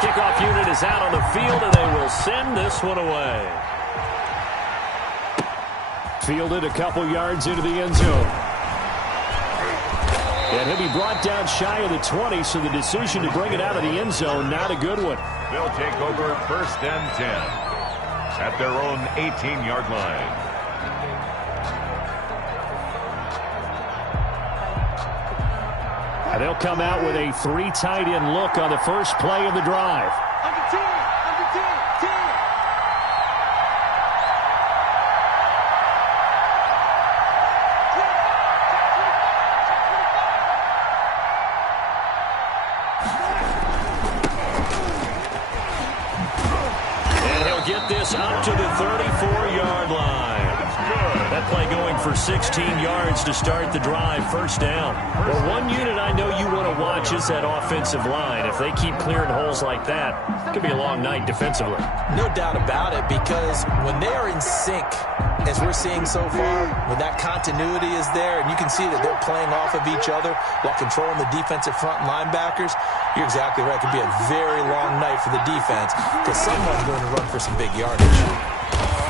kickoff unit is out on the field, and they will send this one away. Fielded a couple yards into the end zone. And he'll be brought down shy of the 20, so the decision to bring it out of the end zone, not a good one. They'll take over 1st and 10 at their own 18-yard line. And they'll come out with a 3 tight end look on the first play of the drive. Up to the 34-yard line. That play going for 16 yards to start the drive. 1st down. Well, one unit I know you want to watch is that offensive line. If they keep clearing holes like that, it could be a long night defensively. No doubt about it, because when they are in sync, as we're seeing so far, when that continuity is there, and you can see that they're playing off of each other while controlling the defensive front linebackers, you're exactly right. It could be a very long night for the defense because someone's going to run for some big yardage.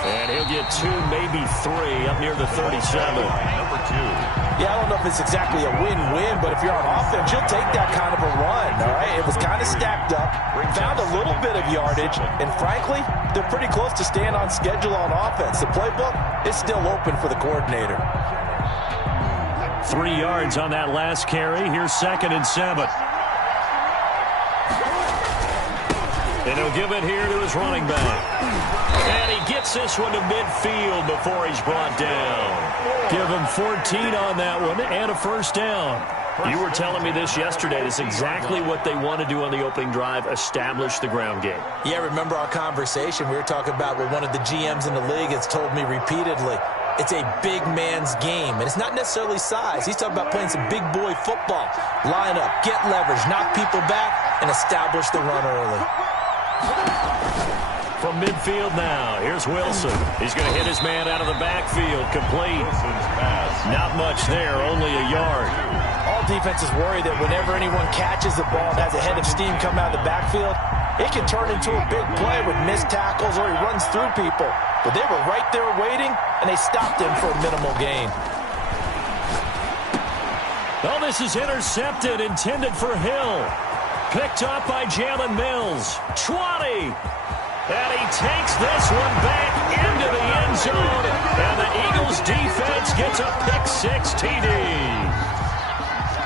And he'll get 2, maybe 3 up near the 37. Number 2. Yeah, I don't know if it's exactly a win-win, but if you're on offense, you'll take that kind of a run, all right? It was kind of stacked up, found a little bit of yardage, and frankly, they're pretty close to staying on schedule on offense. The playbook is still open for the coordinator. 3 yards on that last carry. Here's 2nd and 7. And he'll give it here to his running back. And he gets this one to midfield before he's brought down. Give him 14 on that one and a 1st down. You were telling me this yesterday. This is exactly what they want to do on the opening drive, establish the ground game. Yeah, remember our conversation? We were talking about what one of the GMs in the league has told me repeatedly. It's a big man's game, and it's not necessarily size. He's talking about playing some big boy football. Line up, get leverage, knock people back, and establish the run early. From midfield now, here's Wilson. He's going to hit his man out of the backfield. Complete. Wilson's pass. Not much there, only a yard. All defenses worry that whenever anyone catches the ball and has a head of steam come out of the backfield, it can turn into a big play with missed tackles or he runs through people. But they were right there waiting, and they stopped him for a minimal gain. Oh, this is intercepted, intended for Hill. Picked up by Jalen Mills. 20. And he takes this one back into the end zone. And the Eagles defense gets a pick-6 TD.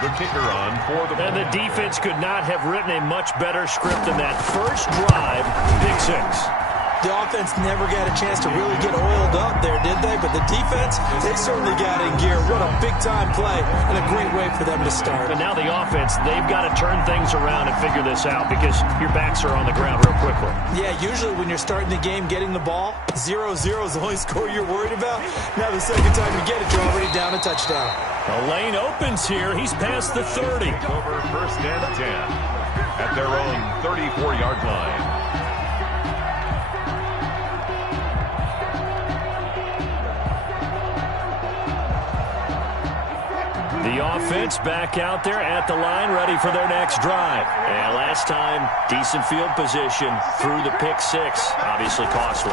The kicker on for the... And the defense could not have written a much better script than that. First drive, pick-6. The offense never got a chance to really get oiled up there, did they? But the defense, they certainly got in gear. What a big-time play and a great way for them to start. And now the offense, they've got to turn things around and figure this out because your backs are on the ground real quickly. Yeah, usually when you're starting the game getting the ball, 0-0 is the only score you're worried about. Now the second time you get it, you're already down a touchdown. The lane opens here. He's past the 30. Over 1st and 10 at their own 34-yard line. The offense back out there at the line, ready for their next drive. And last time, decent field position through the pick-6. Obviously costly.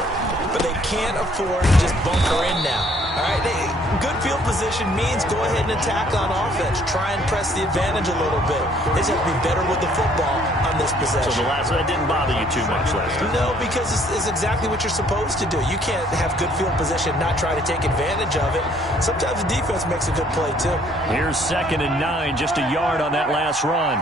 But they can't afford to just bunker in now. All right, good field position means go ahead and attack on offense. Try and press the advantage a little bit. They just have to be better with the football on this possession. So that didn't bother you too much last time? No, because it's exactly what you're supposed to do. You can't have good field position, not try to take advantage of it. Sometimes the defense makes a good play, too. Here's 2nd and 9, just a yard on that last run.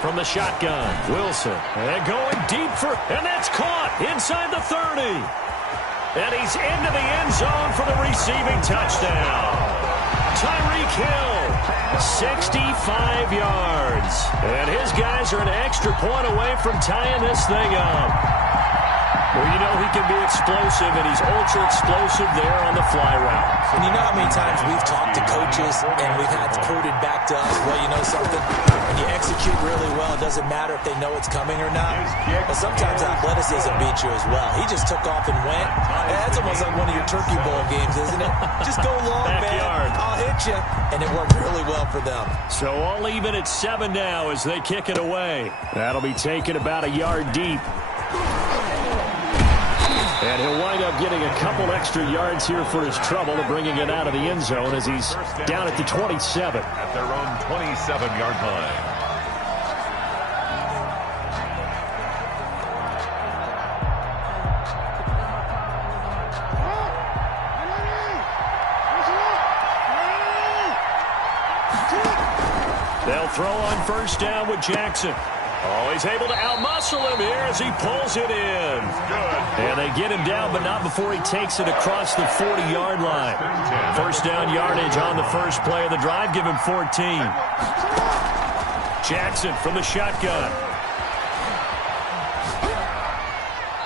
From the shotgun, Wilson. And going deep and that's caught inside the 30. And he's into the end zone for the receiving touchdown. Tyreek Hill, 65 yards. And his guys are an extra point away from tying this thing up. Well, you know he can be explosive, and he's ultra-explosive there on the fly route. And you know how many times we've talked to coaches and we've had quoted back to us, well, you know something? When you execute really well, it doesn't matter if they know it's coming or not. But sometimes athleticism beats you as well. He just took off and went. That's almost like one of your Turkey Bowl games, isn't it? Just go long, Backyard. man. I'll hit you. And it worked really well for them. So all even at 7 now as they kick it away. That'll be taken about a yard deep. And he'll wind up getting a couple extra yards here for his trouble of bringing it out of the end zone as he's down at the 27. At their own 27-yard line. They'll throw on first down with Jackson. Oh, he's able to outmuscle him here as he pulls it in. And they get him down, but not before he takes it across the 40-yard line. First down yardage on the first play of the drive. Give him 14. Jackson from the shotgun.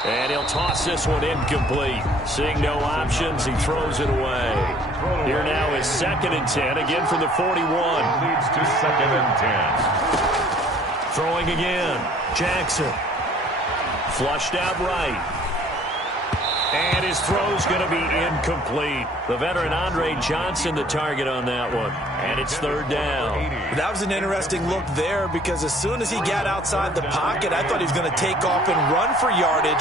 And he'll toss this one incomplete. Seeing no options, he throws it away. Here now is 2nd and 10, again from the 41. Leads to 2nd and 10. Throwing again. Jackson. Flushed out right. And his throw's going to be incomplete. The veteran Andre Johnson the target on that one. And it's 3rd down. That was an interesting look there because as soon as he got outside the pocket, I thought he was going to take off and run for yardage.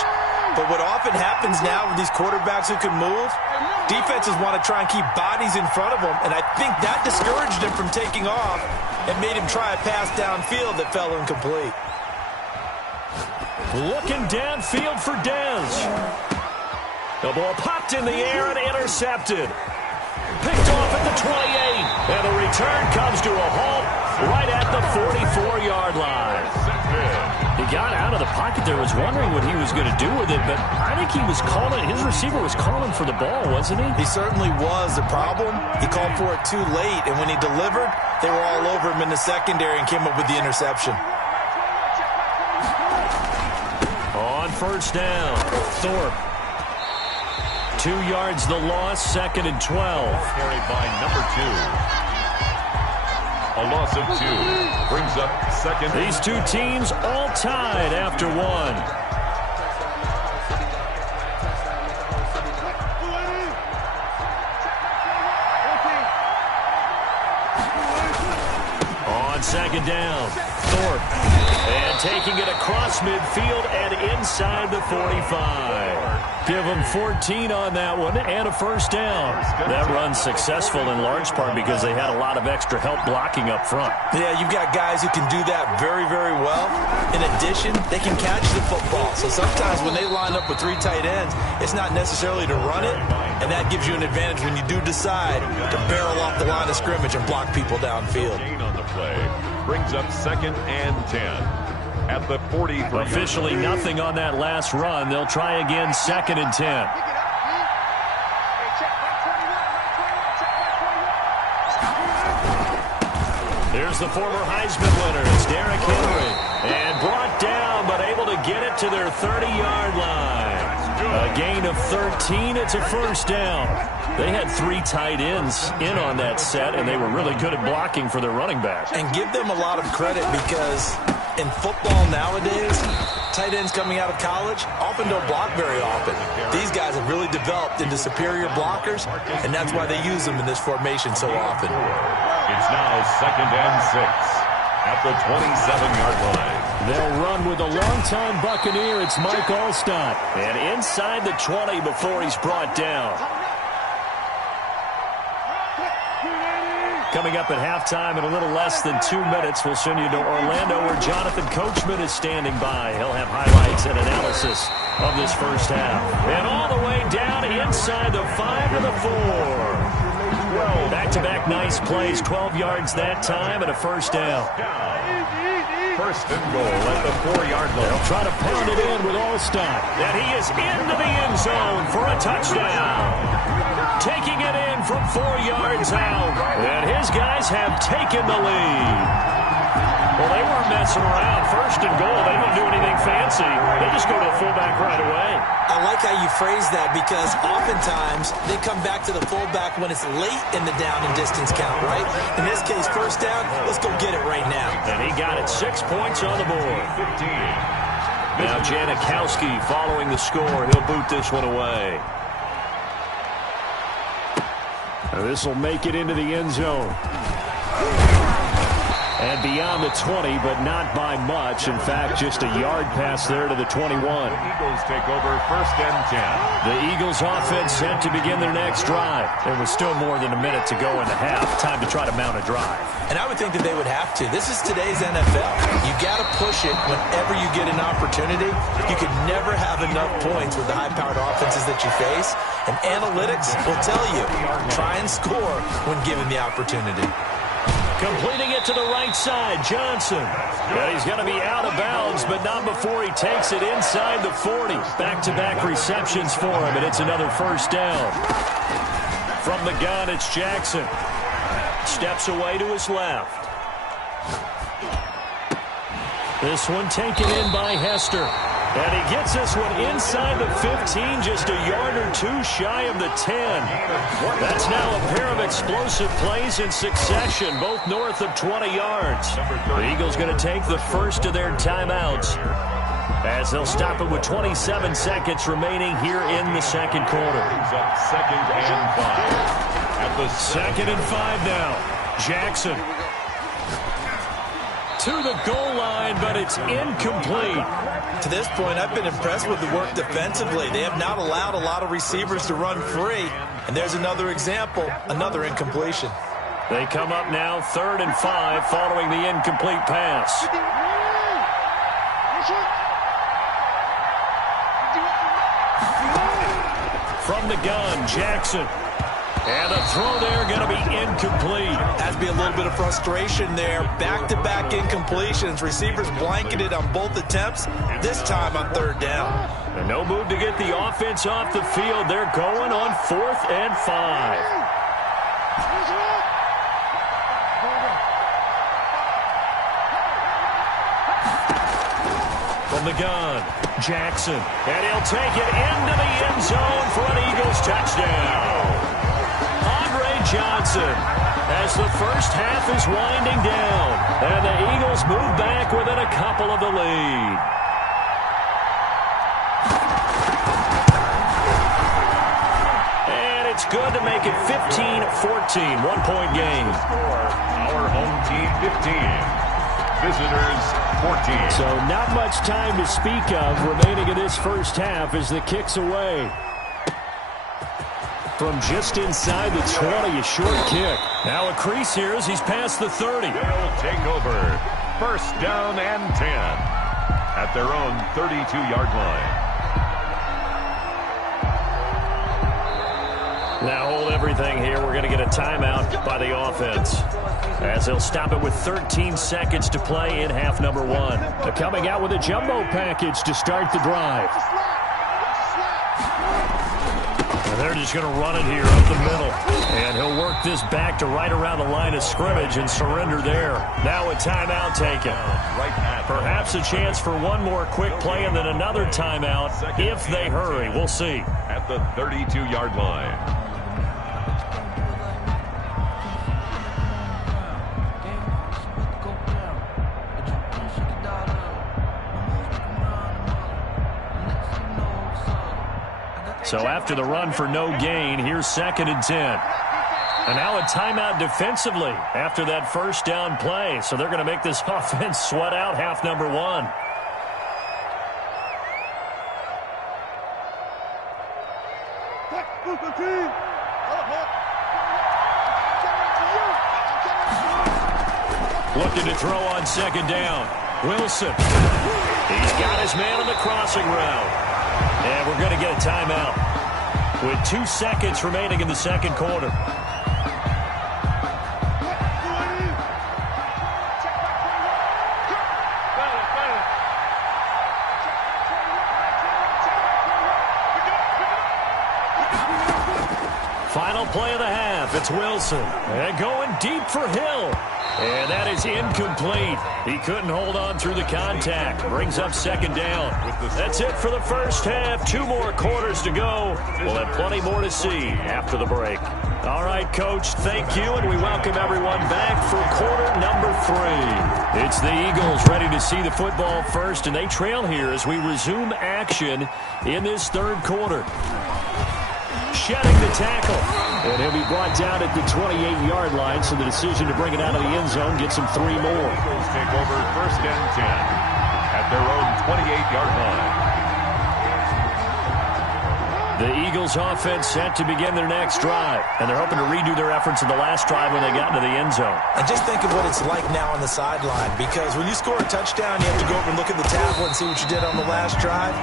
But what often happens now with these quarterbacks who can move, defenses want to try and keep bodies in front of them. And I think that discouraged him from taking off and made him try a pass downfield that fell incomplete. Looking downfield for Dez. The ball popped in the air and intercepted. Picked off at the 28. And the return comes to a halt right at the 44-yard line. He got out of the pocket there, was wondering what he was going to do with it, but I think he was calling, his receiver was calling for the ball, wasn't he? He certainly was. The problem, he called for it too late, and when he delivered, they were all over him in the secondary and came up with the interception. On first down, Thorpe. 2 yards the loss, 2nd and 12. Carried by number 2. A loss of 2 brings up 2nd. These two teams all tied after 1. On 2nd down, Thorpe. And taking it across midfield and inside the 45. Give them 14 on that one and a first down. That run's successful in large part because they had a lot of extra help blocking up front. Yeah, you've got guys who can do that very, very well. In addition, they can catch the football. So sometimes when they line up with 3 tight ends, it's not necessarily to run it, and that gives you an advantage when you do decide to barrel off the line of scrimmage and block people downfield. Gain on the play brings up 2nd and 10. At the 43. Officially nothing on that last run. They'll try again, 2nd and 10. Here's the former Heisman winner. It's Derrick Henry. And brought down, but able to get it to their 30-yard line. A gain of 13. It's a first down. They had 3 tight ends in on that set, and they were really good at blocking for their running back. And give them a lot of credit because in football nowadays, tight ends coming out of college often don't block very often. These guys have really developed into superior blockers, and that's why they use them in this formation so often. It's now 2nd and 6 at the 27-yard line. They'll run with a longtime Buccaneer. It's Mike Alstott. And inside the 20 before he's brought down. Coming up at halftime in a little less than 2 minutes, we'll send you to Orlando where Jonathan Coachman is standing by. He'll have highlights and analysis of this first half. And all the way down inside the 5 to the 4. Back-to-back nice plays, 12 yards that time and a first down. First and goal at the 4-yard line. They'll try to pound it in with Alstott. And he is into the end zone for a touchdown. Taking it in from 4 yards out. And his guys have taken the lead. Well, they weren't messing around. First and goal, they don't do anything fancy. They just go to the fullback right away. I like how you phrase that because oftentimes they come back to the fullback when it's late in the down and distance count, right? In this case, first down, let's go get it right now. And he got it. 6 points on the board. 15. Now Janikowski following the score. He'll boot this one away. This will make it into the end zone. And beyond the 20, but not by much. In fact, just a yard pass there to the 21. The Eagles take over first and 10. The Eagles offense set to begin their next drive. There was still more than a minute to go in the half. Time to try to mount a drive. And I would think that they would have to. This is today's NFL. You got to push it whenever you get an opportunity. You can never have enough points with the high-powered offenses that you face. And analytics will tell you, try and score when given the opportunity. Completing it to the right side, Johnson. Yeah, he's going to be out of bounds, but not before he takes it inside the 40. Back-to-back receptions for him, and it's another first down. From the gun, it's Jackson. Steps away to his left. This one taken in by Hester. And he gets this one inside the 15, just a yard or two shy of the 10. That's now a pair of explosive plays in succession, both north of 20 yards. The Eagles going to take the first of their timeouts as they'll stop it with 27 seconds remaining here in the second quarter. Second and 5. At the second and 5 now. Jackson to the goal line, but it's incomplete. To this point, I've been impressed with the work defensively. They have not allowed a lot of receivers to run free. And there's another example, another incompletion. They come up now 3rd and 5 following the incomplete pass. From the gun, Jackson. And the throw there going to be incomplete. Has to be a little bit of frustration there. Back-to-back incompletions. Receivers blanketed on both attempts, this time on 3rd down. And no move to get the offense off the field. They're going on 4th and 5. From the gun, Jackson. And he'll take it into the end zone for an Eagles touchdown. Johnson as the first half is winding down. And the Eagles move back within a couple of the lead. And it's good to make it 15-14, 1-point game. Our home team 15. Visitors 14. So not much time to speak of remaining in this first half as the kick's away. From just inside the 20, a short kick. Now a crease here as he's past the 30. They'll take over. First down and 10 at their own 32-yard line. Now hold everything here. We're going to get a timeout by the offense as they'll stop it with 13 seconds to play in half number 1. They're coming out with a jumbo package to start the drive. And they're just going to run it here up the middle. And he'll work this back to right around the line of scrimmage and surrender there. Now a timeout taken. Perhaps a chance for one more quick play and then another timeout if they hurry. We'll see. At the 32-yard line. So after the run for no gain, here's 2nd and 10. And now a timeout defensively after that first down play. So they're going to make this offense sweat out half number 1. Looking to throw on 2nd down. Wilson. He's got his man on the crossing route. And we're going to get a timeout with 2 seconds remaining in the second quarter. Final play of the half. It's Wilson. And going deep for Hill. And that is incomplete. He couldn't hold on through the contact. Brings up second down. That's it for the first half. 2 more quarters to go. We'll have plenty more to see after the break. All right, Coach, thank you, and we welcome everyone back for quarter number 3. It's the Eagles ready to see the football first, and they trail here as we resume action in this third quarter. Shedding the tackle. And he'll be brought down at the 28-yard line, so the decision to bring it out of the end zone gets him 3 more. Eagles take over first and 10 at their own 28-yard line. The Eagles offense set to begin their next drive, and they're hoping to redo their efforts in the last drive when they got into the end zone. And just think of what it's like now on the sideline, because when you score a touchdown, you have to go over and look at the tablet and see what you did on the last drive.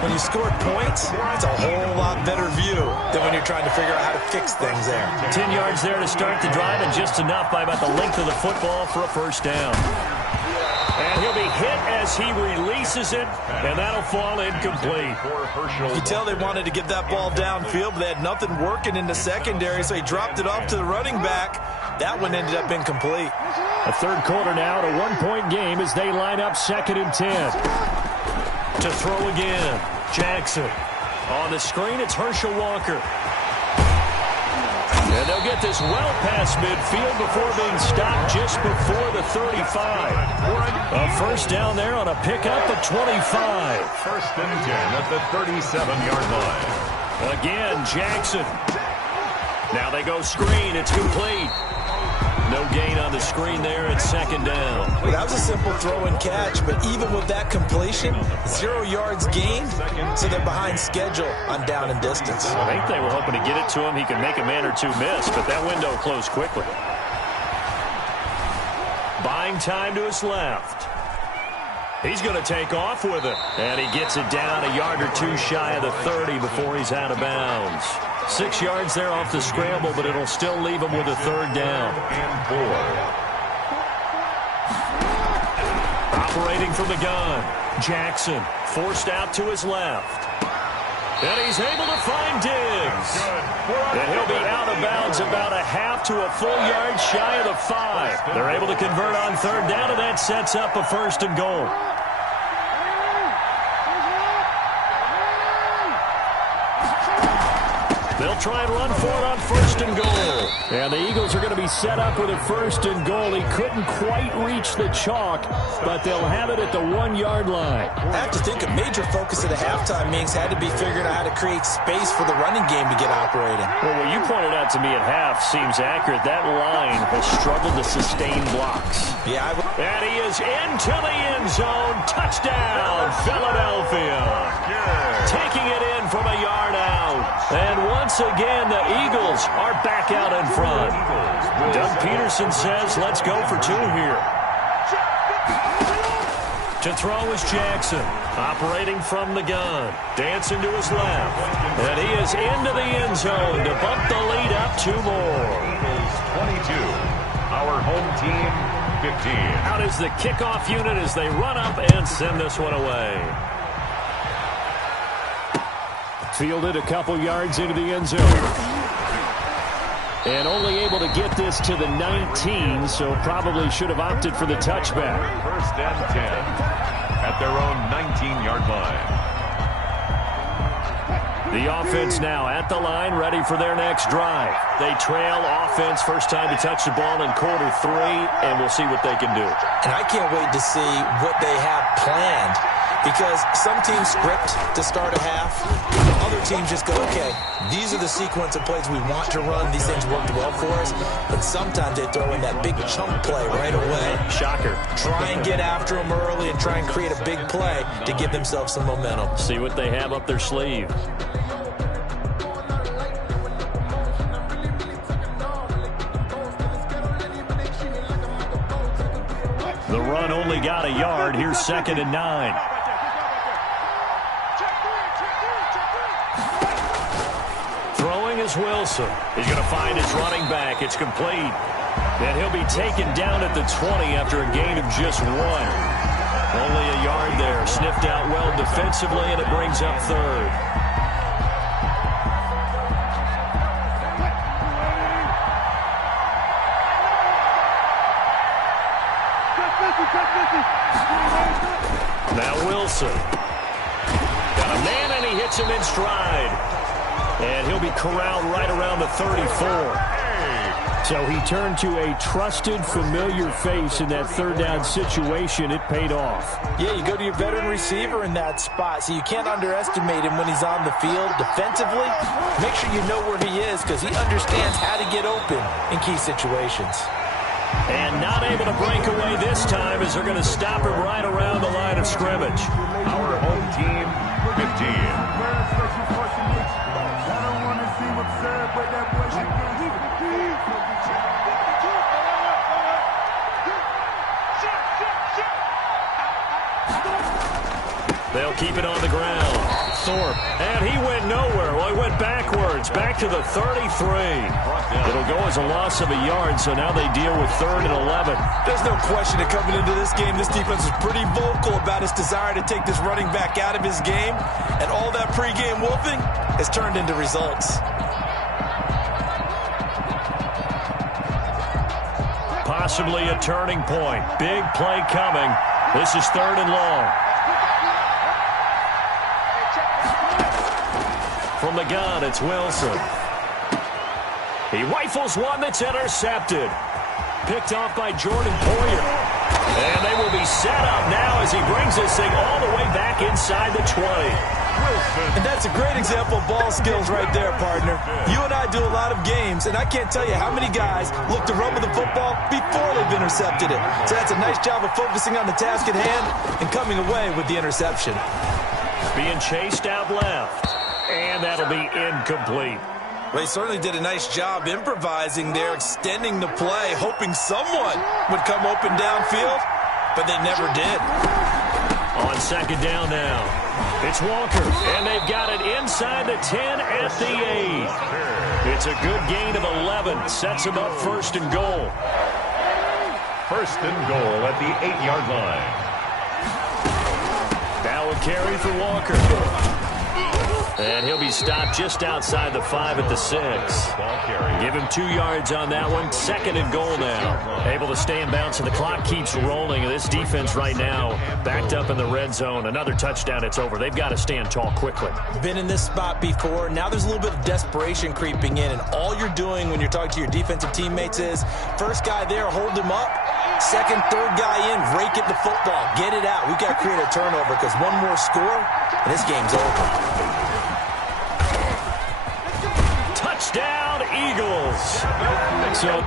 When you scored points, it's a whole lot better view than when you're trying to figure out how to fix things there. 10 yards there to start the drive, and just enough by about the length of the football for a first down. And he'll be hit as he releases it, and that'll fall incomplete. You can tell they wanted to get that ball downfield, but they had nothing working in the secondary, so he dropped it off to the running back. That one ended up incomplete. A third quarter now, a 1-point game as they line up 2nd and 10. To throw again, Jackson. On the screen, it's Herschel Walker. And they'll get this well past midfield before being stopped just before the 35. A first down there on a pickup of 25. First and 10 at the 37-yard line. Again, Jackson. Now they go screen. It's complete. No gain on the screen there at 2nd down. Well, that was a simple throw and catch, but even with that completion, 0 yards gained, so they're behind schedule on down and distance. I think they were hoping to get it to him. He could make a man or two miss, but that window closed quickly. Buying time to his left. He's going to take off with it, and he gets it down a yard or two shy of the 30 before he's out of bounds. 6 yards there off the scramble, but it'll still leave him with a 3rd down. And 4. Operating from the gun, Jackson forced out to his left. And he's able to find Diggs. And he'll be out of bounds about a half to a full yard shy of the 5. They're able to convert on 3rd down, and that sets up a 1st and goal. They'll try and run for it on 1st and goal. And the Eagles are going to be set up with a 1st and goal. He couldn't quite reach the chalk, but they'll have it at the 1-yard line. I have to think a major focus of the halftime meetings had to be figuring out how to create space for the running game to get operating. Well, what you pointed out to me at half seems accurate. That line has struggled to sustain blocks. Yeah, and he is into the end zone. Touchdown, Philadelphia. Taking it in from a yard out. And once again, the Eagles are back out in front. Doug Peterson says, let's go for 2 here. To throw is Jackson, operating from the gun. Dancing to his left. And he is into the end zone to bump the lead up 2 more. 22, our home team, 15. Out is the kickoff unit as they run up and send this one away. Fielded a couple yards into the end zone. And only able to get this to the 19, so probably should have opted for the touchback. First and 10 at their own 19-yard line. The offense now at the line, ready for their next drive. They trail offense, first time to touch the ball in quarter 3, and we'll see what they can do. And I can't wait to see what they have planned. Because some teams script to start a half. Other teams just go, okay, these are the sequence of plays we want to run. These things worked well for us. But sometimes they throw in that big chunk play right away. Shocker. Try and get after them early and try and create a big play to give themselves some momentum. See what they have up their sleeve. The run only got a yard. Here's 2nd and 9. Throwing is Wilson. He's going to find his running back. It's complete. And he'll be taken down at the 20 after a gain of just 1. Only a yard there. Sniffed out well defensively, and it brings up 3rd. Now Wilson. Got a man, and he hits him in stride. And he'll be corralled right around the 34. So he turned to a trusted, familiar face in that third down situation. It paid off. Yeah, you go to your veteran receiver in that spot, so you can't underestimate him when he's on the field. Defensively, make sure you know where he is because he understands how to get open in key situations. And not able to break away this time as they're going to stop him right around the line of scrimmage. Our home team, 15. They'll keep it on the ground. Thorpe. And he went nowhere. Well, he went backwards. Back to the 33. It'll go as a loss of a yard, so now they deal with 3rd and 11. There's no question that coming into this game, this defense is pretty vocal about its desire to take this running back out of his game. And all that pregame wolfing has turned into results. Possibly a turning point. Big play coming. This is 3rd and long. From the gun, it's Wilson. He rifles one that's intercepted. Picked off by Jordan Poyer. And they will be set up now as he brings this thing all the way back inside the 20. And that's a great example of ball skills right there, partner. You and I do a lot of games, and I can't tell you how many guys look to run with the football before they've intercepted it. So that's a nice job of focusing on the task at hand and coming away with the interception. Being chased out left. And that'll be incomplete. Well, he certainly did a nice job improvising there, extending the play, hoping someone would come open downfield, but they never did. On 2nd down now, it's Walker, and they've got it inside the 10 at the 8. It's a good gain of 11, sets them up 1st and goal. 1st and goal at the 8-yard line. Now a carry for Walker. And he'll be stopped just outside the 5 at the 6. Give him 2 yards on that one. 2nd and goal now. Able to stay in bounds, and the clock keeps rolling. And this defense right now backed up in the red zone. Another touchdown, it's over. They've got to stand tall quickly. Been in this spot before. Now there's a little bit of desperation creeping in. And all you're doing when you're talking to your defensive teammates is, first guy there, hold him up. 2nd, 3rd guy in, rake at the football. Get it out. We've got to create a turnover because one more score, and this game's over. Touchdown, Eagles. So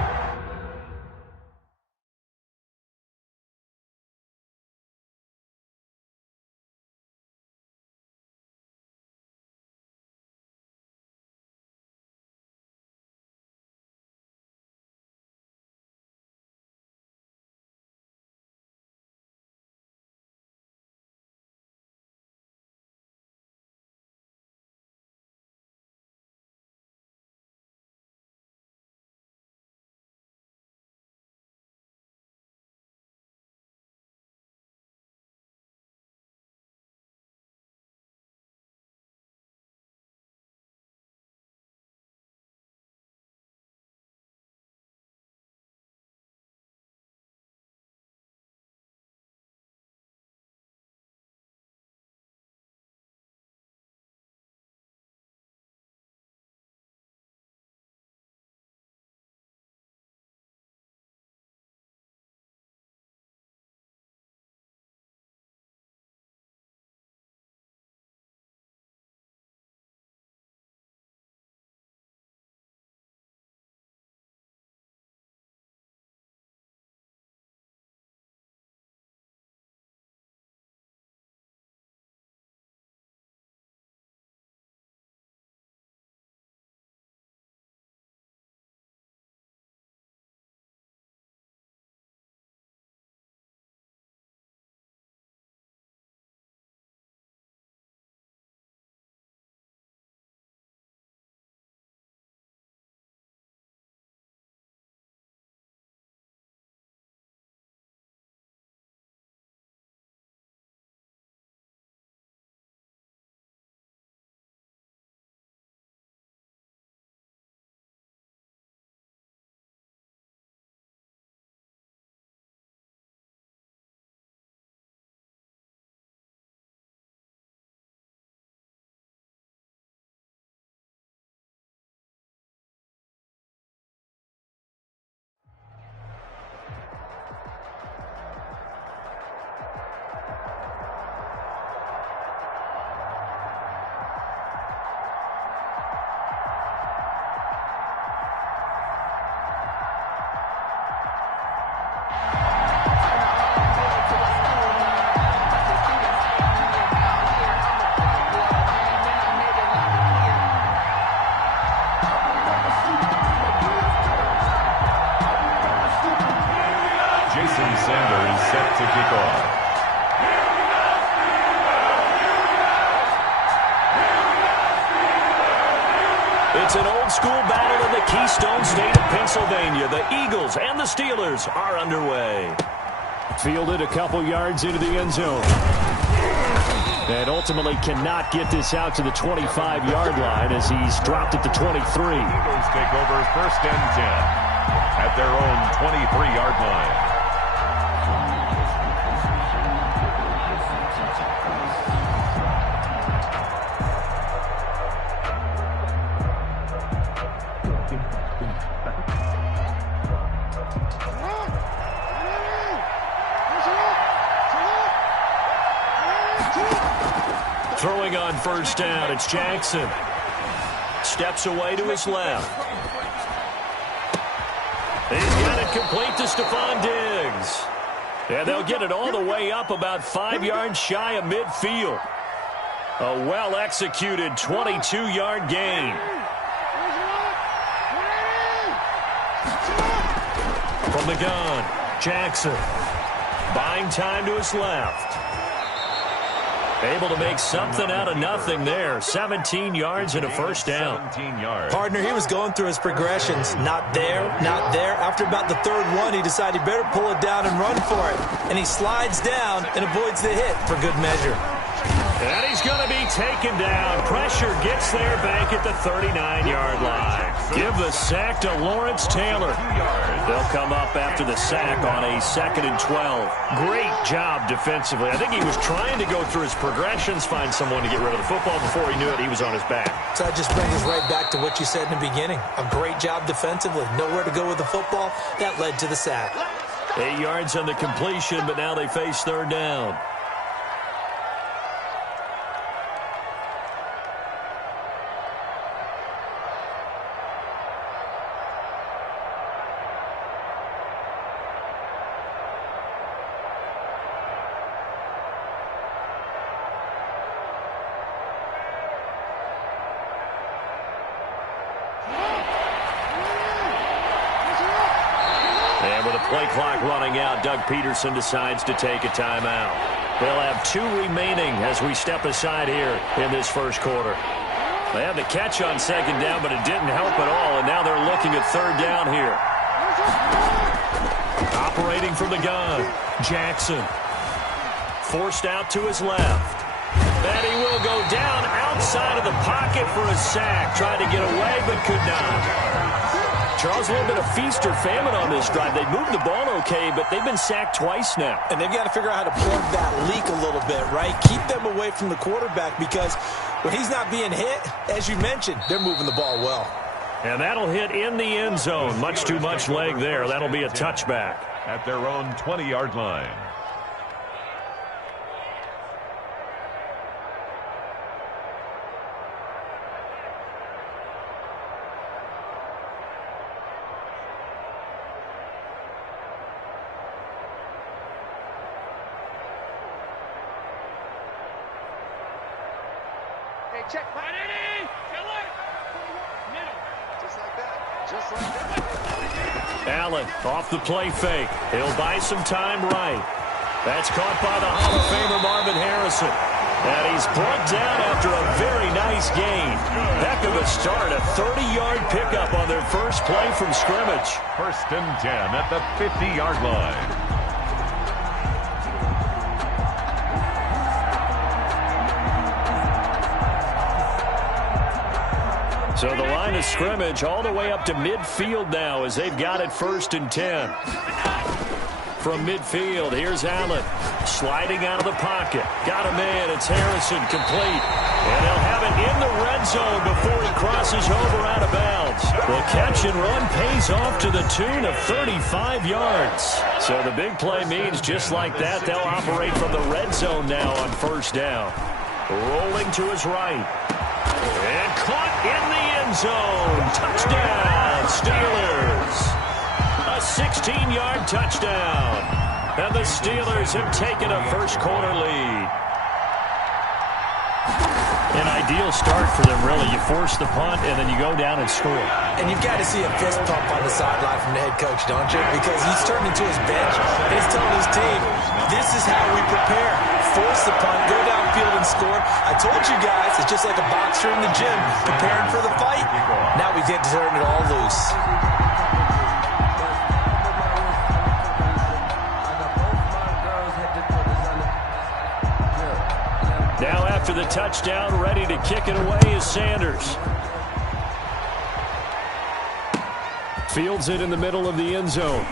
is set to kick off. It's an old-school battle in the Keystone State of Pennsylvania. The Eagles and the Steelers are underway. Fielded a couple yards into the end zone. And ultimately cannot get this out to the 25-yard line as he's dropped at the 23. Eagles take over first and 10 at their own 23-yard line. Throwing on first down, it's Jackson. Steps away to his left. He's got it complete to Stephon Diggs. And they'll get it all the way up about 5 yards shy of midfield. A well-executed 22-yard gain. From the gun, Jackson. Buying time to his left. Able to make something out of nothing there. 17 yards and a first down. 17 yards. Partner, he was going through his progressions. Not there, not there. After about the third one, he decided he better pull it down and run for it. And he slides down and avoids the hit for good measure. And he's going to be taken down. Pressure gets there back at the 39-yard line. Give the sack to Lawrence Taylor. They'll come up after the sack on a 2nd and 12. Great job defensively. I think he was trying to go through his progressions, find someone to get rid of the football. Before he knew it, he was on his back. So that just brings us right back to what you said in the beginning. A great job defensively. Nowhere to go with the football. That led to the sack. 8 yards on the completion, but now they face third down. Play clock running out. Doug Peterson decides to take a timeout. They'll have 2 remaining as we step aside here in this first quarter. They had the catch on second down, but it didn't help at all, and now they're looking at third down here. Operating from the gun, Jackson. Forced out to his left. And he will go down outside of the pocket for a sack. Tried to get away, but could not. Charles, a little bit of feast or famine on this drive. They moved the ball okay, but they've been sacked twice now. And they've got to figure out how to plug that leak a little bit, right? Keep them away from the quarterback because when he's not being hit, as you mentioned, they're moving the ball well. And that'll hit in the end zone. Much too much leg there. That'll be a touchback. At their own 20-yard line. Check. Just like that. Just like that. Allen off the play fake. He'll buy some time right. That's caught by the Hall of Famer Marvin Harrison. And he's brought down after a very nice gain. Heck of a start. A 30-yard pickup on their first play from scrimmage. First and 10 at the 50-yard line. So the line of scrimmage all the way up to midfield now as they've got it first and 10. From midfield, here's Allen sliding out of the pocket. Got a man. It's Harrison complete. And they'll have it in the red zone before he crosses over out of bounds. The catch and run pays off to the tune of 35 yards. So the big play means just like that, they'll operate from the red zone now on first down. Rolling to his right. And caught in the end zone. Touchdown, Steelers. A 16-yard touchdown. And the Steelers have taken a first quarter lead. An ideal start for them, really. You force the punt, and then you go down and score. And you've got to see a fist pump on the sideline from the head coach, don't you? Because he's turning to his bench, and he's telling his team, this is how we prepare. Force the punt, go downfield and score. I told you guys, it's just like a boxer in the gym preparing for the fight. Now we get to turn it all loose. Now after the touchdown, ready to kick it away is Sanders. Fields it in the middle of the end zone.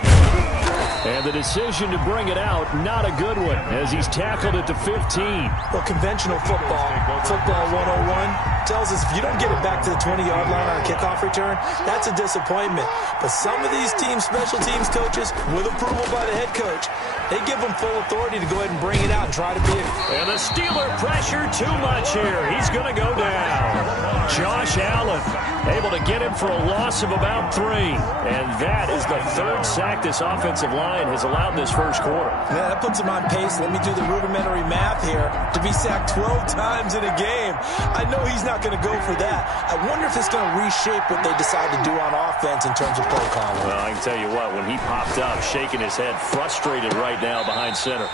And the decision to bring it out, not a good one, as he's tackled it to 15. Well, conventional football 101, tells us if you don't get it back to the 20-yard line on a kickoff return, that's a disappointment. But some of these special teams coaches, with approval by the head coach, they give them full authority to go ahead and bring it out and try to beat it. And the Steeler pressure too much here. He's going to go down. Josh Allen able to get him for a loss of about 3. And that is the 3rd sack this offensive line has allowed this first quarter. Yeah, that puts him on pace. Let me do the rudimentary math here. To be sacked 12 times in a game. I know he's not going to go for that. I wonder if it's going to reshape what they decide to do on offense in terms of play calling. Well, I can tell you what, when he popped up, shaking his head, frustrated right now behind center.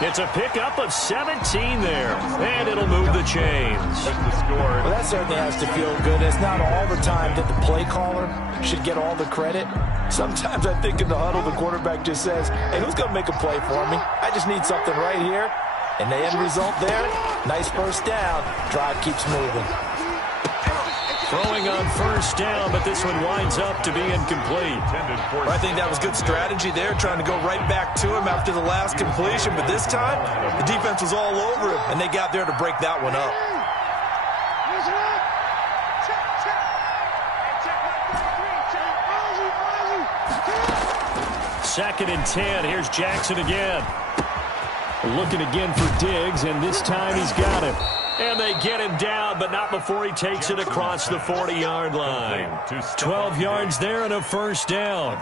It's a pickup of 17 there, and it'll move the chains. Well, that certainly has to feel good. It's not all the time that the play caller should get all the credit. Sometimes I think in the huddle, the quarterback just says, hey, who's going to make a play for me? I just need something right here. And the end result there, nice first down. Drive keeps moving. Throwing on first down, but this one winds up to be incomplete. I think that was good strategy there, trying to go right back to him after the last completion. But this time, the defense was all over him, and they got there to break that one up. Second and 10. Here's Jackson again. Looking again for Diggs, and this time he's got him. And they get him down, but not before he takes it across the 40-yard line. 12 yards there and a first down.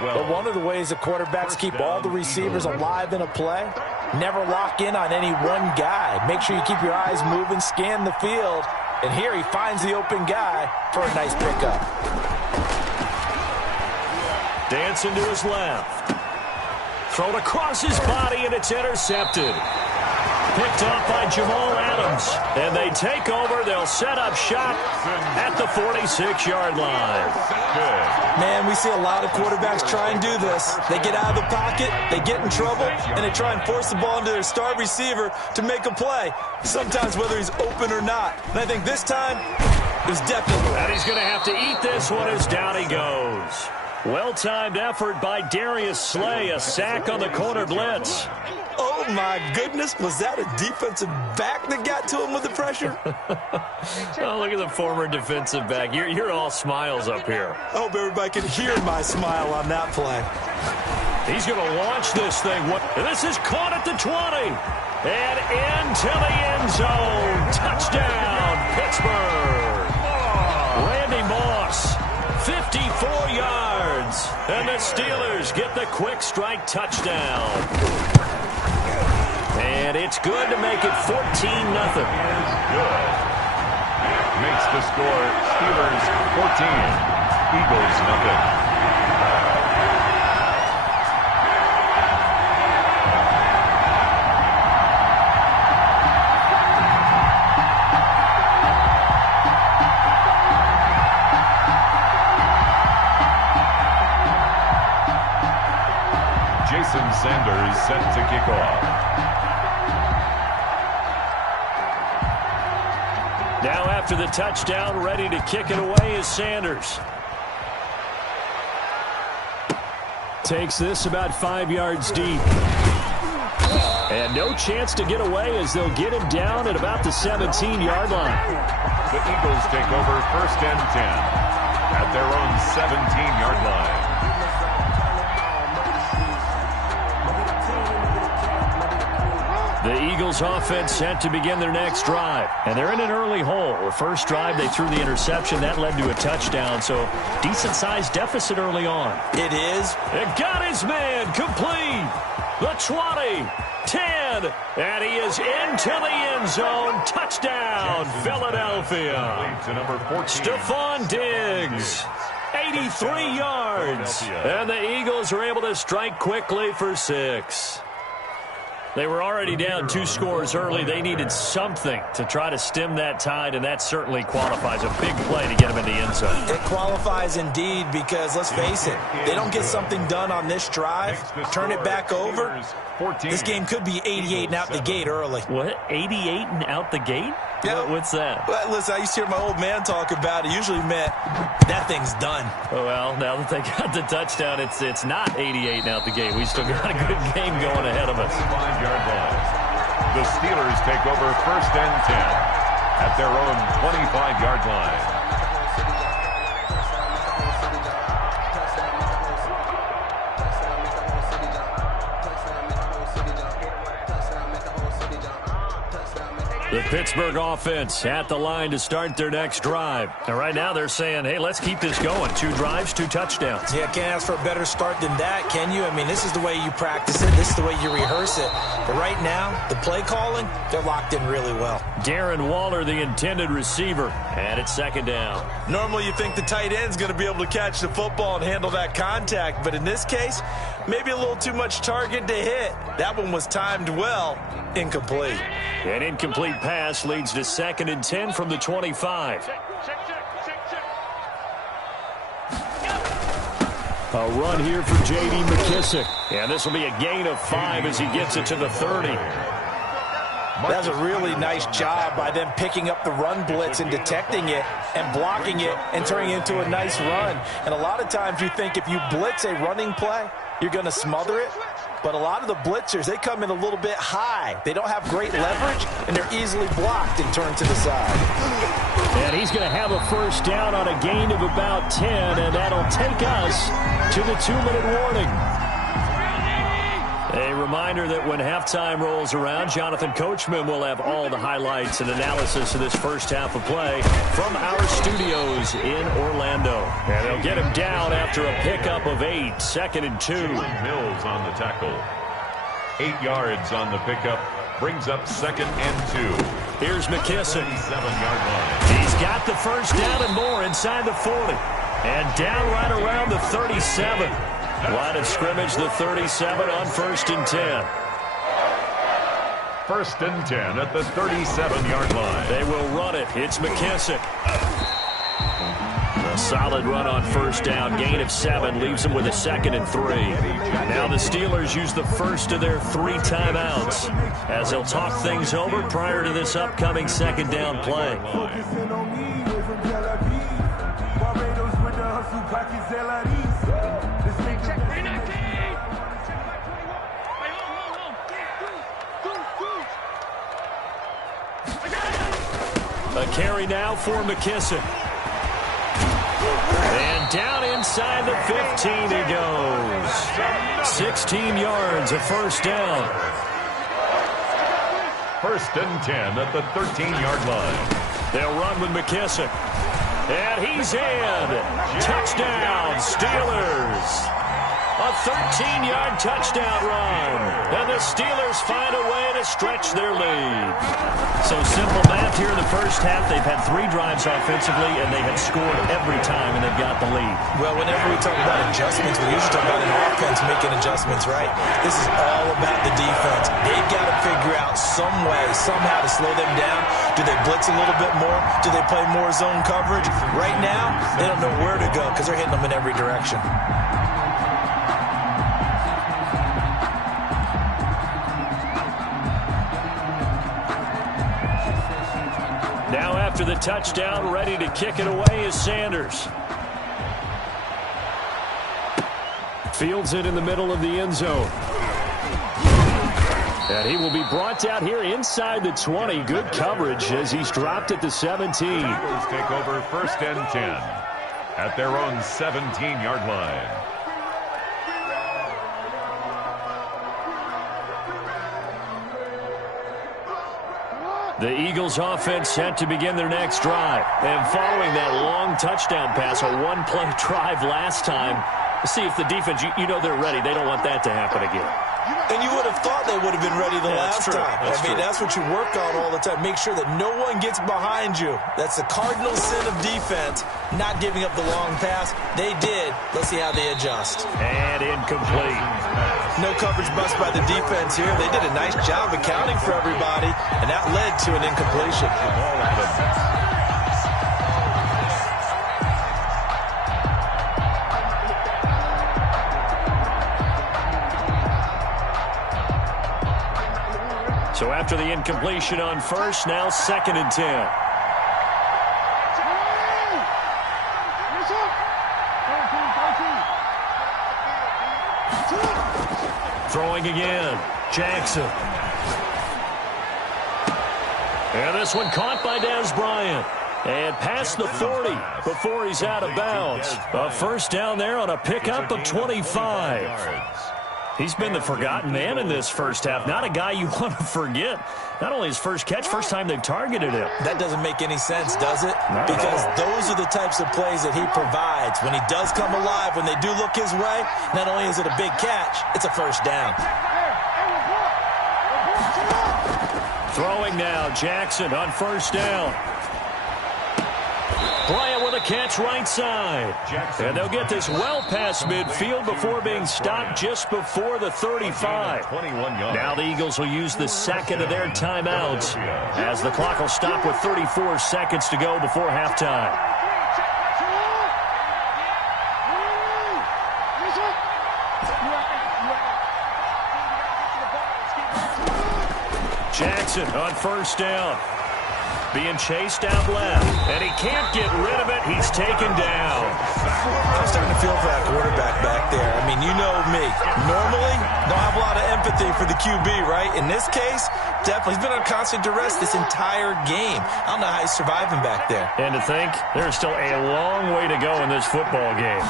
But one of the ways the quarterbacks keep all the receivers alive in a play, never lock in on any one guy. Make sure you keep your eyes moving, scan the field. And here he finds the open guy for a nice pickup. Dancing to his left. Thrown across his body, and it's intercepted. Picked off by Jamal Adams. And they take over. They'll set up shop at the 46-yard line. Man, we see a lot of quarterbacks try and do this. They get out of the pocket, they get in trouble, and they try and force the ball into their star receiver to make a play. Sometimes whether he's open or not. And I think this time, it was definitely. And he's going to have to eat this one as down he goes. Well-timed effort by Darius Slay. A sack on the corner blitz. Oh, my goodness. Was that a defensive back that got to him with the pressure? Oh, look at the former defensive back. You're all smiles up here. I hope everybody can hear my smile on that play. He's going to launch this thing. And this is caught at the 20. And into the end zone. Touchdown, Pittsburgh. Randy Moss, 54 yards. And the Steelers get the quick strike touchdown. And it's good to make it 14-0. Good. Makes the score Steelers 14, Eagles 0. Jason Sanders set to kick off. Now after the touchdown, ready to kick it away is Sanders. Takes this about 5 yards deep. And no chance to get away as they'll get him down at about the 17-yard line. The Eagles take over 1st and 10 at their own 17-yard line. The Eagles offense set to begin their next drive. And they're in an early hole. The first drive, they threw the interception. That led to a touchdown. So decent-sized deficit early on. It is. It got his man complete. The 20, 10, and he is into the end zone. Touchdown, Philadelphia. To number 14. Stephon Diggs, 83 yards. And the Eagles are able to strike quickly for 6. They were already down 2 scores early. They needed something to try to stem that tide, and that certainly qualifies. A big play to get them in the end zone. It qualifies indeed because, let's face it, they don't get something done on this drive, turn it back over, this game could be 88 and out the gate early. What, 88 and out the gate? Yeah. What's that? Well, listen, I used to hear my old man talk about it. Usually meant that thing's done. Oh, well, now that they got the touchdown, it's not 88 and out the gate. We still got a good game going ahead of us. 5-yard line. The Steelers take over 1st and 10 at their own 25-yard line. The Pittsburgh offense at the line to start their next drive. And right now they're saying, hey, let's keep this going. 2 drives, 2 touchdowns. Yeah, can't ask for a better start than that, can you? I mean, this is the way you practice it. This is the way you rehearse it. But right now, the play calling, they're locked in really well. Darren Waller, the intended receiver, and it's 2nd down. Normally you think the tight end's going to be able to catch the football and handle that contact. But in this case, maybe a little too much target to hit. That one was timed well. Incomplete. An incomplete pass leads to 2nd and 10 from the 25. A run here for J.D. McKissick. And this will be a gain of 5 as he gets it to the 30. That's a really nice job by them picking up the run blitz and detecting it and blocking it and turning it into a nice run. And a lot of times you think if you blitz a running play, you're going to smother it. But a lot of the blitzers, they come in a little bit high. They don't have great leverage, and they're easily blocked and turned to the side. And he's going to have a 1st down on a gain of about 10, and that'll take us to the 2-minute warning. A reminder that when halftime rolls around, Jonathan Coachman will have all the highlights and analysis of this first half of play from our studios in Orlando. And they'll get him down after a pickup of 8, 2nd and 2. Mills on the tackle. 8 yards on the pickup. Brings up 2nd and 2. Here's McKissick. 7-yard line. He's got the 1st down and more inside the 40. And down right around the 37. Line of scrimmage, the 37 on 1st and 10. 1st and 10 at the 37-yard line. They will run it. It's McKissick. A solid run on 1st down. Gain of 7 leaves them with a 2nd and 3. Now the Steelers use the first of their 3 timeouts as they'll talk things over prior to this upcoming 2nd down play. A carry now for McKissick. And down inside the 15 he goes. 16 yards, a 1st down. 1st and 10 at the 13-yard line. They'll run with McKissick. And he's in. Touchdown, Steelers. A 13-yard touchdown run. And the Steelers find a way to stretch their lead. So simple math here in the first half. They've had 3 drives offensively, and they have scored every time, and they've got the lead. Well, whenever we talk about adjustments, we usually talk about an offense making adjustments, right? This is all about the defense. They've got to figure out some way, somehow to slow them down. Do they blitz a little bit more? Do they play more zone coverage? Right now, they don't know where to go because they're hitting them in every direction. Now after the touchdown, ready to kick it away is Sanders. Fields it in the middle of the end zone. And he will be brought down here inside the 20. Good coverage as he's dropped at the 17. Eagles take over 1st and 10 at their own 17-yard line. The Eagles offense set to begin their next drive. And following that long touchdown pass, a 1-play drive last time, see if the defense, you know they're ready. They don't want that to happen again. And you would have thought they would have been ready the last time. That's what you work on all the time. Make sure that no one gets behind you. That's the cardinal sin of defense, not giving up the long pass. They did. Let's see how they adjust. And incomplete. No coverage bust by the defense here. They did a nice job accounting for everybody, and that led to an incompletion. So after the incompletion on first, now 2nd and 10. Throwing again, Jackson. And this one caught by Dez Bryant. And past the 40 before he's out of bounds. A first down there on a pickup of 25. He's been the forgotten man in this first half. Not a guy you want to forget. Not only his first catch, first time they've targeted him. That doesn't make any sense, does it? Because those are the types of plays that he provides. When he does come alive, when they do look his way, not only is it a big catch, it's a first down. Throwing now, Jackson on first down. Bryant with a catch right side. And they'll get this well past midfield before being stopped just before the 35. Now the Eagles will use the second of their timeouts as the clock will stop with 34 seconds to go before halftime. Jackson on first down. Being chased out left, and he can't get rid of it. He's taken down. I'm starting to feel for that quarterback back there. I mean, you know me. Normally, don't have a lot of empathy for the QB, right? In this case, definitely. He's been on constant duress this entire game. I don't know how he's surviving back there. And to think, there's still a long way to go in this football game.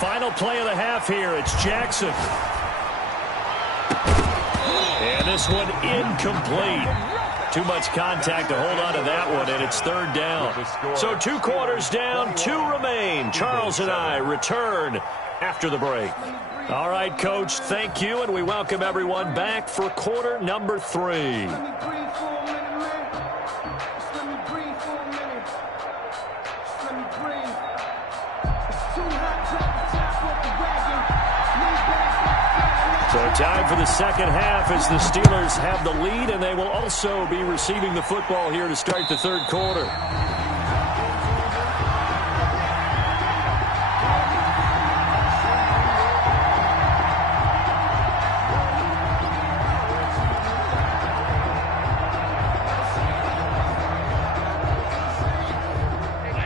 Final play of the half here. It's Jackson. And this one incomplete. Too much contact to hold on to that one, and it's third down. So 2 quarters down, 2 remain. Charles and I return after the break. All right, Coach, thank you, and we welcome everyone back for quarter number 3. So time for the second half as the Steelers have the lead, and they will also be receiving the football here to start the third quarter.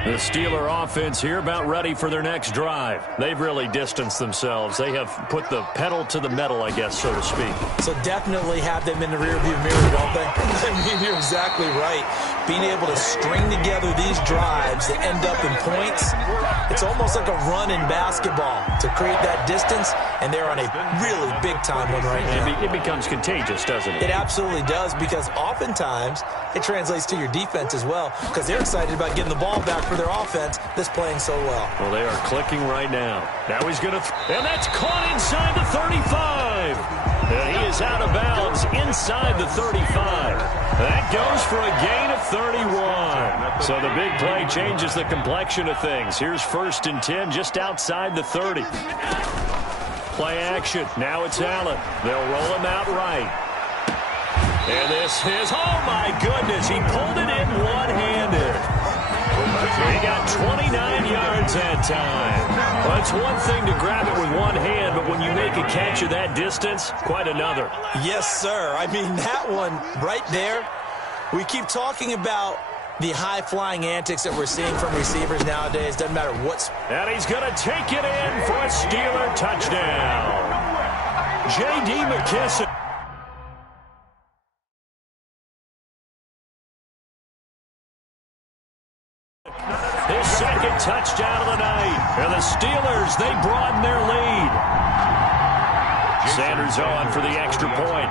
The Steeler offense here about ready for their next drive. They've really distanced themselves. They have put the pedal to the metal, I guess, so to speak. So definitely have them in the rearview mirror, don't they? I mean, you're exactly right. Being able to string together these drives that end up in points, it's almost like a run in basketball to create that distance, and they're on a really big-time one right now. It becomes contagious, doesn't it? It absolutely does, because oftentimes it translates to your defense as well, because they're excited about getting the ball back for their offense that's playing so well. Well, they are clicking right now. Now he's going to and that's caught inside the 35. And he is out of bounds inside the 35. That goes for a gain of 31. So the big play changes the complexion of things. Here's 1st and 10 just outside the 30. Play action. Now it's Allen. They'll roll him out right. And this is, oh my goodness, he pulled it in one-handed. He got 29 yards that time. Well, it's one thing to grab it with one hand, but when you make a catch of that distance, quite another. Yes, sir. I mean, that one right there, we keep talking about the high-flying antics that we're seeing from receivers nowadays. Doesn't matter what's... And he's going to take it in for a Steeler touchdown. J.D. McKissick. His second touchdown of the night. And the Steelers, they broaden their lead. Sanders on for the extra point.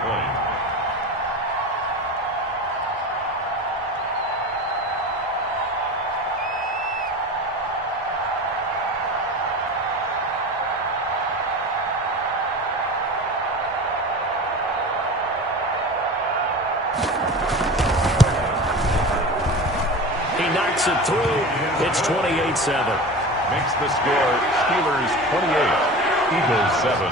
knocks it through. It's 28-7. Makes the score Steelers 28, Eagles 7.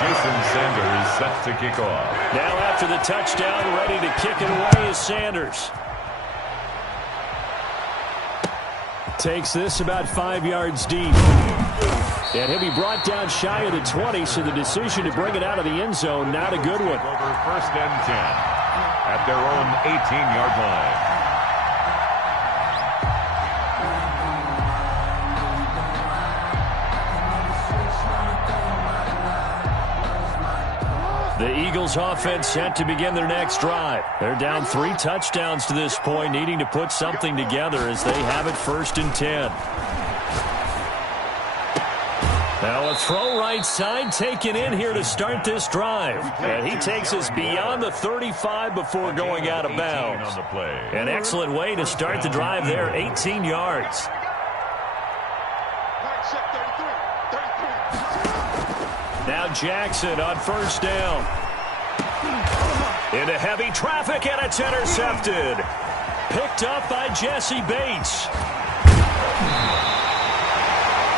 Jason Sanders set to kick off. Now after the touchdown, ready to kick it away is Sanders. Takes this about 5 yards deep. And he'll be brought down shy of the 20, so the decision to bring it out of the end zone, not a good one. Over 1st and 10 at their own 18-yard line. The Eagles offense set to begin their next drive. They're down 3 touchdowns to this point, needing to put something together as they have it 1st and 10. Now a throw right side taken in here to start this drive. And he takes us beyond the 35 before going out of bounds. On the play. An excellent way to start the drive there, 18 yards. Now Jackson on 1st down. Into heavy traffic, and it's intercepted. Picked up by Jesse Bates.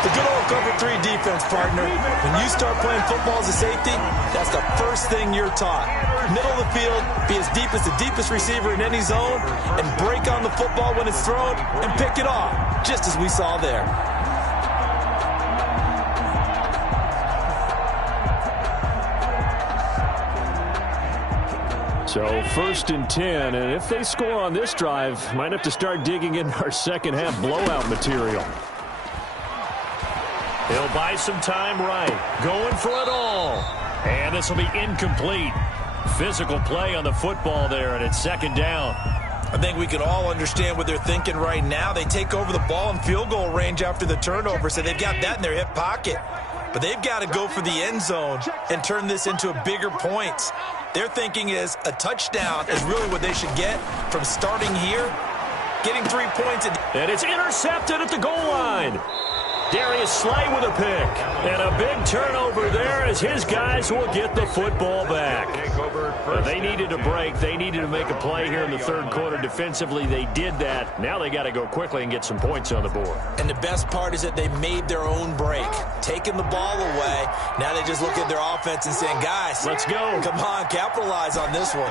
The good old cover 3 defense, partner. When you start playing football as a safety, that's the first thing you're taught. Middle of the field, be as deep as the deepest receiver in any zone, and break on the football when it's thrown, and pick it off, just as we saw there. So 1st and 10, and if they score on this drive, might have to start digging in our second half blowout material. He'll buy some time right, going for it all. And this will be incomplete. Physical play on the football there, and it's 2nd down. I think we can all understand what they're thinking right now. They take over the ball in field goal range after the turnover, so they've got that in their hip pocket. But they've got to go for the end zone and turn this into a bigger point. Their thinking is a touchdown is really what they should get from starting here, getting 3 points. And it's intercepted at the goal line. Darius Slay with a pick. And a big turnover there as his guys will get the football back. They needed a break. They needed to make a play here in the 3rd quarter defensively. They did that. Now they got to go quickly and get some points on the board. And the best part is that they made their own break, taking the ball away. Now they just look at their offense and saying, guys, let's go. Come on, capitalize on this one.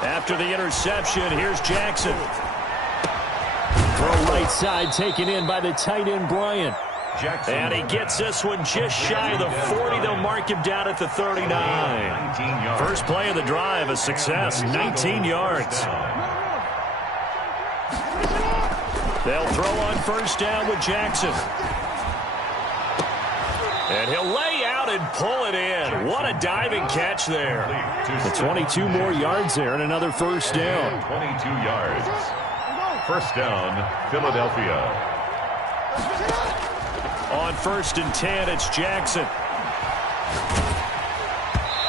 After the interception, here's Jackson. Throw right side taken in by the tight end, Bryant. Jackson. And he gets this one just shy of the 40. They'll mark him down at the 39. First play of the drive, a success, 19 yards. They'll throw on 1st down with Jackson. And he'll lay out and pull it in. What a diving catch there. The 22 more yards there and another 1st down. 22 yards. 1st down, Philadelphia. On 1st and 10, it's Jackson.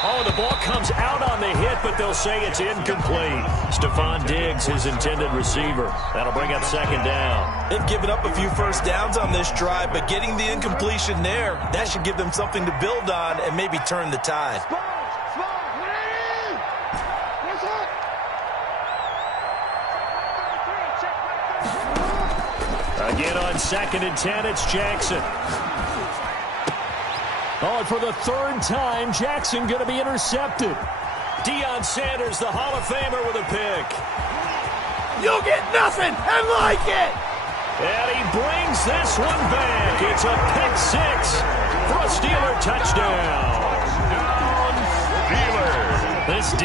Oh, the ball comes out on the hit, but they'll say it's incomplete. Stephon Diggs, his intended receiver. That'll bring up 2nd down. They've given up a few 1st downs on this drive, but getting the incompletion there, that should give them something to build on and maybe turn the tide. Again on 2nd and 10, it's Jackson. Oh, and for the 3rd time, Jackson going to be intercepted. Deion Sanders, the Hall of Famer, with a pick. You'll get nothing and like it. And he brings this one back. It's a pick 6 for a Steeler touchdown. Steelers. This